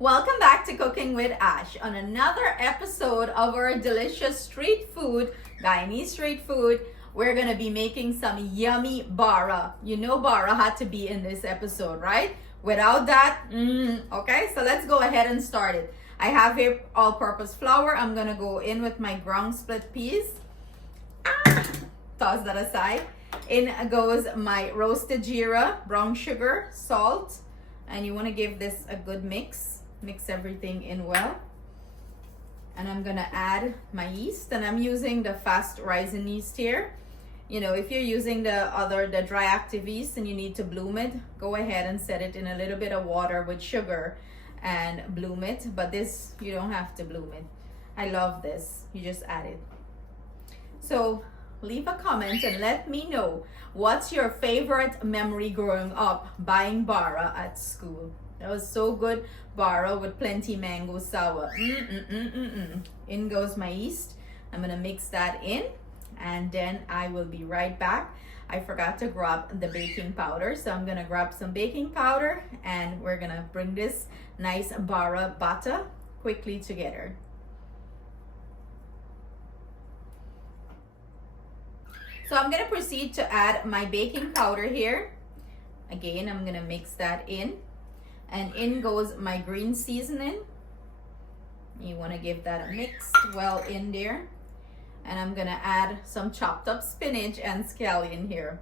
Welcome back to Cooking with Ash on another episode of our delicious street food, Guyanese street food. We're going to be making some yummy bara. You know bara had to be in this episode, right? Without that, okay, so let's go ahead and start it. I have here all-purpose flour. I'm going to go in with my ground split peas. Toss that aside. In goes my roasted jeera, brown sugar, salt, and you want to give this a good mix. Mix everything in well. And I'm gonna add my yeast, and I'm using the fast rising yeast here. You know, if you're using the dry active yeast and you need to bloom it, go ahead and set it in a little bit of water with sugar and bloom it. But this, you don't have to bloom it. I love this. You just add it. So leave a comment and let me know what's your favorite memory growing up buying bara at school. That was so good. Bara with plenty mango sour. In goes my yeast. I'm gonna mix that in, and then I will be right back. I forgot to grab the baking powder, so I'm gonna grab some baking powder, and we're gonna bring this nice bara batter quickly together. So I'm gonna proceed to add my baking powder here. Again, I'm gonna mix that in. And in goes my green seasoning. You want to give that a mix well in there. And I'm going to add some chopped up spinach and scallion here.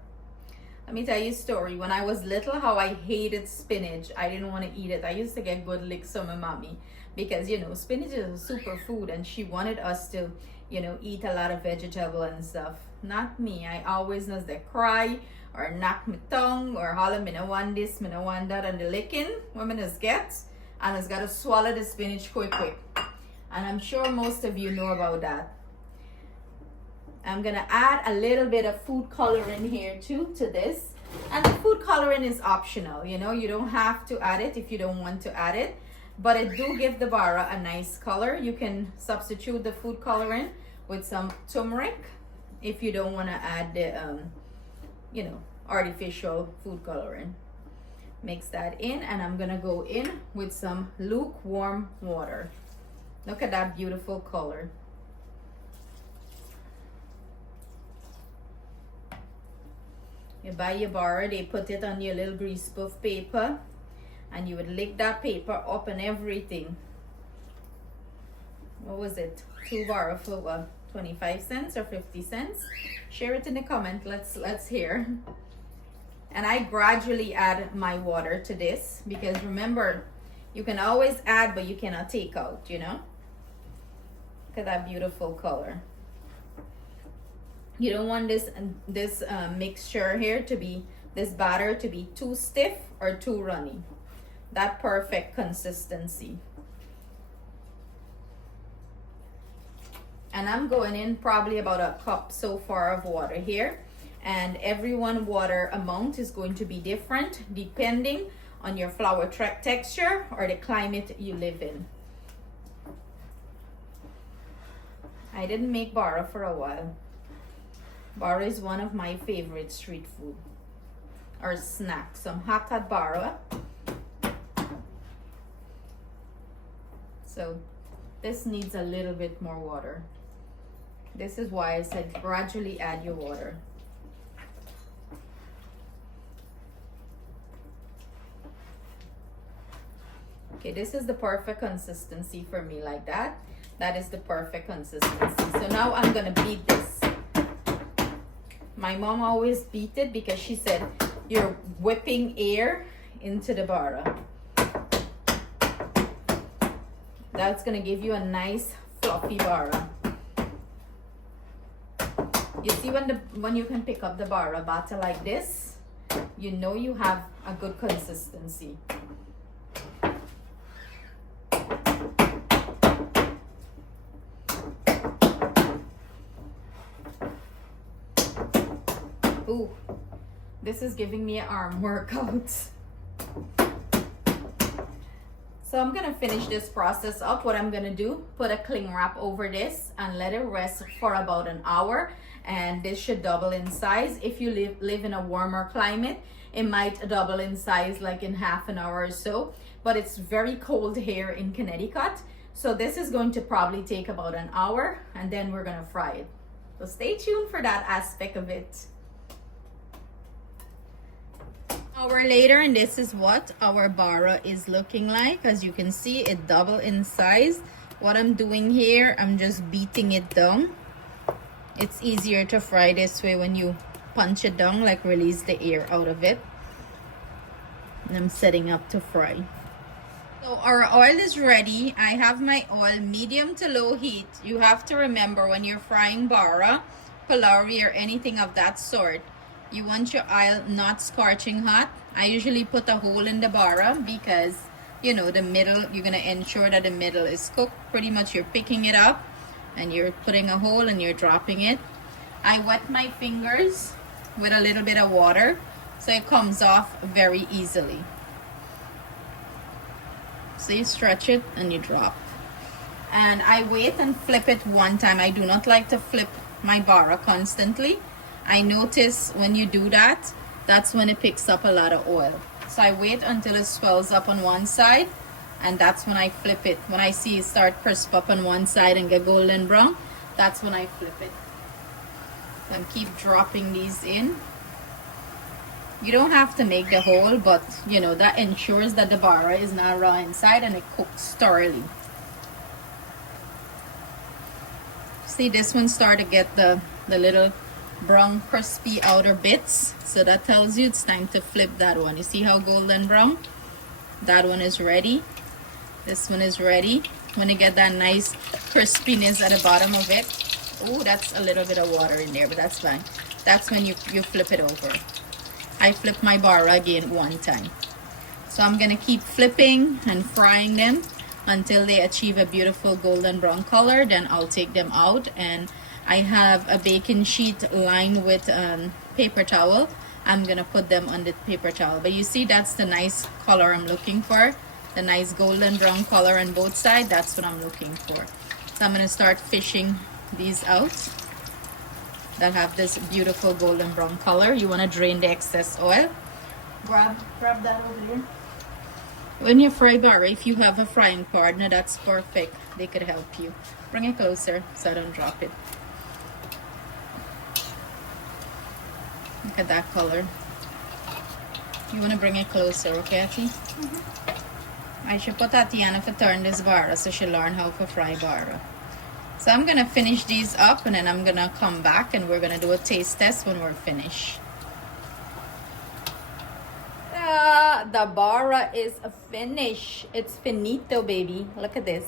Let me tell you a story. When I was little, how I hated spinach. I didn't want to eat it. I used to get good licks from my mommy because, you know, spinach is a superfood and she wanted us to, you know, eat a lot of vegetable and stuff. Not me. I always was the cry or knock my tongue or holler, me no want this, me no want that, and the licking women is get, and has got to swallow the spinach quick. And I'm sure most of you know about that. I'm gonna add a little bit of food coloring here too to this, and the food coloring is optional. You know, you don't have to add it if you don't want to add it, but it do give the bara a nice color. You can substitute the food coloring with some turmeric if you don't want to add the you know, artificial food coloring. Mix that in, and I'm gonna go in with some lukewarm water. Look at that beautiful color. You buy your bara, they put it on your little grease puff paper, and you would lick that paper up and everything. What was it? 2 bara for what? 25 cents or 50 cents? Share it in the comment. Let's hear. And I gradually add my water to this because remember, you can always add, but you cannot take out, you know. Look at that beautiful color. You don't want this mixture here to be, this batter to be too stiff or too runny. That perfect consistency. And I'm going in probably about a cup so far of water here, and everyone water amount is going to be different depending on your flour texture or the climate you live in. I didn't make bara for a while. Bara is one of my favorite street food or snacks. Some hot bara. So this needs a little bit more water. This is why I said gradually add your water. Okay, this is the perfect consistency for me, like that. That is the perfect consistency. So now I'm gonna beat this. My mom always beat it because she said you're whipping air into the bara. That's gonna give you a nice fluffy bara. You see when you can pick up the bara batter like this, you know you have a good consistency. Ooh, this is giving me an arm workout. So I'm gonna finish this process up. What I'm gonna do, put a cling wrap over this and let it rest for about an hour. And this should double in size. If you live in a warmer climate, it might double in size like in half an hour or so. but it's very cold here in Connecticut. So this is going to probably take about an hour, and then we're gonna fry it. So stay tuned for that aspect of it. Hour later, and this is what our bara is looking like. As you can see, it doubled in size. What I'm doing here, I'm just beating it down. It's easier to fry this way when you punch it down, like release the air out of it. And I'm setting up to fry. So our oil is ready. I have my oil medium to low heat. You have to remember when you're frying bara, pulauria, or anything of that sort, you want your oil not scorching hot. I usually put a hole in the bara because, you know, the middle, you're going to ensure that the middle is cooked. Pretty much you're picking it up and you're putting a hole and you're dropping it. I wet my fingers with a little bit of water so it comes off very easily. So you stretch it and you drop. And I wait and flip it one time. I do not like to flip my bara constantly. I notice when you do that, that's when it picks up a lot of oil. So I wait until it swells up on one side, and that's when I flip it. When I see it start crisp up on one side and get golden brown, that's when I flip it. And keep dropping these in. You don't have to make the hole, but you know, that ensures that the bara is not raw inside and it cooks thoroughly. See, this one start to get the little brown crispy outer bits, so that tells you it's time to flip that one. You see how golden brown? That one is ready. This one is ready. When you get that nice crispiness at the bottom of it. Oh, that's a little bit of water in there, but that's fine. That's when you flip it over. I flip my bara again one time. So I'm gonna keep flipping and frying them until they achieve a beautiful golden brown color. Then I'll take them out, and I have a baking sheet lined with paper towel. I'm gonna put them on the paper towel. But you see, that's the nice color I'm looking for. The nice golden brown color on both sides. That's what I'm looking for. So I'm gonna start fishing these out that have this beautiful golden brown color. You wanna drain the excess oil. Grab that over there. When you fry bara, if you have a frying partner, that's perfect. They could help you. Bring it closer so I don't drop it. Look at that color. You want to bring it closer, okay, Ati? I should put Tatiana to turn this bara so she'll learn how to fry bara. So I'm going to finish these up, and then I'm going to come back and we're going to do a taste test when we're finished. The bara is finished. It's finito, baby. Look at this.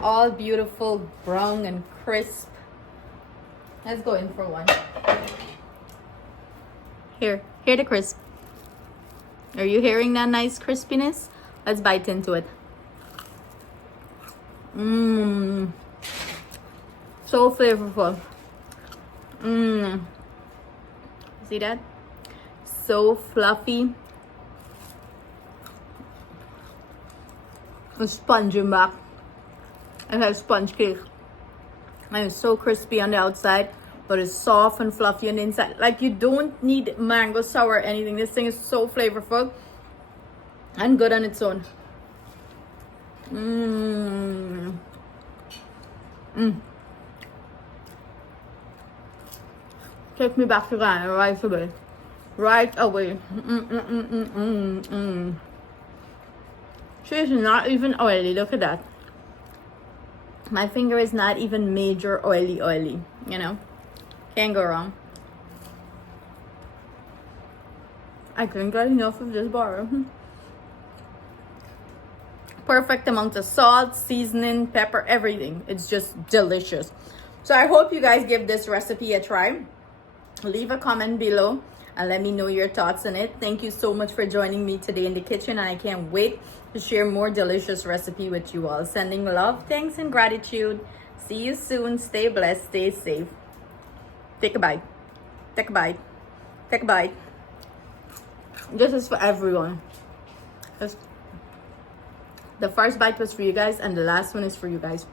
All beautiful, brown and crisp. Let's go in for one. Here the crisp. Are you hearing that nice crispiness? Let's bite into it. So flavorful. See that? So fluffy. A sponge in back. It has sponge cake. And it's so crispy on the outside, but it's soft and fluffy on the inside. Like, you don't need mango sour or anything. This thing is so flavorful and good on its own. Take me back to Ghana right away. Right away. She's not even oily. Look at that. My finger is not even major oily, you know. Can't go wrong. I couldn't get enough of this bara. Perfect amount of salt, seasoning, pepper, everything. It's just delicious. So I hope you guys give this recipe a try. Leave a comment below and let me know your thoughts on it. Thank you so much for joining me today in the kitchen, and I can't wait to share more delicious recipe with you all. Sending love, thanks, and gratitude. See you soon. Stay blessed. Stay safe. Take a bite. Take a bite. Take a bite. This is for everyone. The first bite was for you guys, and the last one is for you guys.